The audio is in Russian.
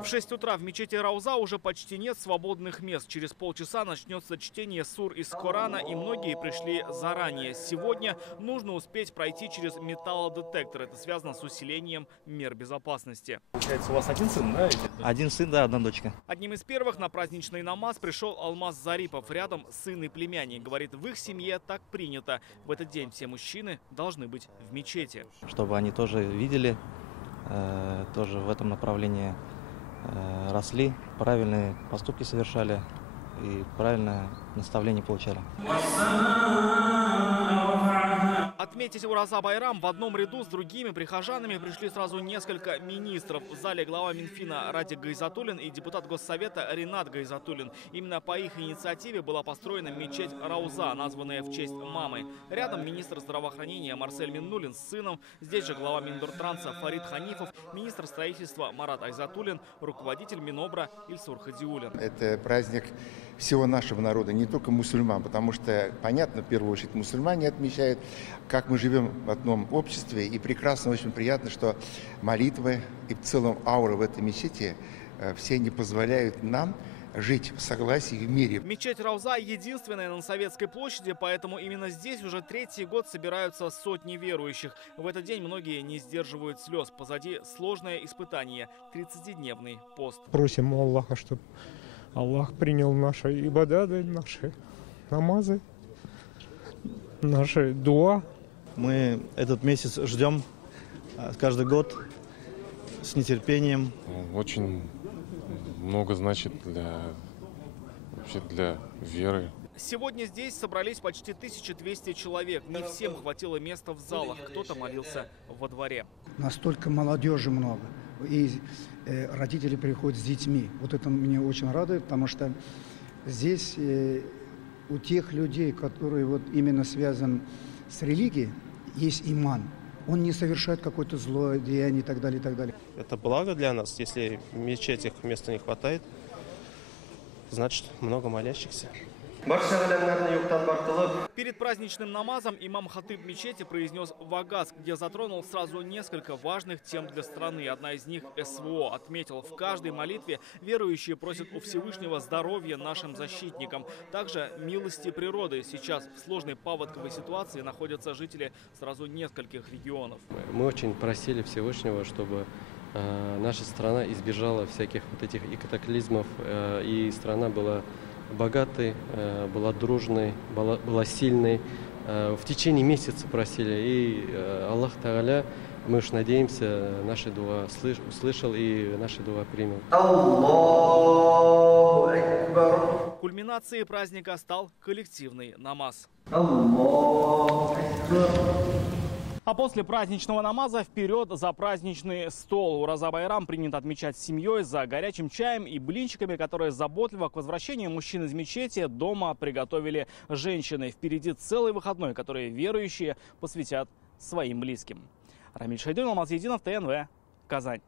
В 6 утра в мечети Рауза уже почти нет свободных мест. Через полчаса начнется чтение сур из Корана, и многие пришли заранее. Сегодня нужно успеть пройти через металлодетектор. Это связано с усилением мер безопасности. Получается, у вас один сын, да? Один сын, да, одна дочка. Одним из первых на праздничный намаз пришел Алмаз Зарипов. Рядом сын и племянник. Говорит, в их семье так принято. В этот день все мужчины должны быть в мечети. Чтобы они тоже видели, тоже в этом направлении росли, правильные поступки совершали и правильное наставление получали. Отметить Ураза Байрам в одном ряду с другими прихожанами пришли сразу несколько министров. В зале глава Минфина Радик Гайзатуллин и депутат Госсовета Ринат Гайзатуллин. Именно по их инициативе была построена мечеть Рауза, названная в честь мамы. Рядом министр здравоохранения Марсель Миннулин с сыном. Здесь же глава Миндортранса Фарид Ханифов, министр строительства Марат Айзатуллин, руководитель Минобра Ильсур Хадиуллин. Это праздник всего нашего народа, не только мусульман, потому что, понятно, в первую очередь мусульмане отмечают, как мы живем в одном обществе, и прекрасно, очень приятно, что молитвы и в целом аура в этой мечети все не позволяют нам жить в согласии в мире. Мечеть Рауза единственная на Советской площади, поэтому именно здесь уже третий год собираются сотни верующих. В этот день многие не сдерживают слез. Позади сложное испытание – 30-дневный пост. Просим у Аллаха, чтобы Аллах принял наши ибадаты, наши намазы, наши дуа. Мы этот месяц ждем каждый год с нетерпением. Очень много значит для веры. Сегодня здесь собрались почти 1200 человек. Не всем хватило места в залах. Кто-то молился во дворе. Настолько молодежи много. И родители приходят с детьми. Вот это меня очень радует, потому что здесь у тех людей, которые вот именно связаны с религией, есть иман. Он не совершает какое-то злое деяние и так далее, и так далее. Это благо для нас. Если в мечетях места не хватает, значит, много молящихся. Перед праздничным намазом имам Хатыб мечети произнес вагаз, где затронул сразу несколько важных тем для страны. Одна из них – СВО. Отметил, в каждой молитве верующие просят у Всевышнего здоровья нашим защитникам. Также милости природы. Сейчас в сложной паводковой ситуации находятся жители сразу нескольких регионов. Мы очень просили Всевышнего, чтобы наша страна избежала всяких вот этих и катаклизмов, и страна была богатой, была дружной, была сильной. В течение месяца просили, и Аллах Тааля, мы уж надеемся, наши дуа услышал и наши дуа принял. Кульминацией праздника стал коллективный намаз. А после праздничного намаза вперед за праздничный стол. Ураза Байрам принято отмечать с семьей за горячим чаем и блинчиками, которые заботливо к возвращению мужчин из мечети дома приготовили женщины. Впереди целый выходной, который верующие посвятят своим близким. Рамиль Шайдун, Алмаз Единов, ТНВ, Казань.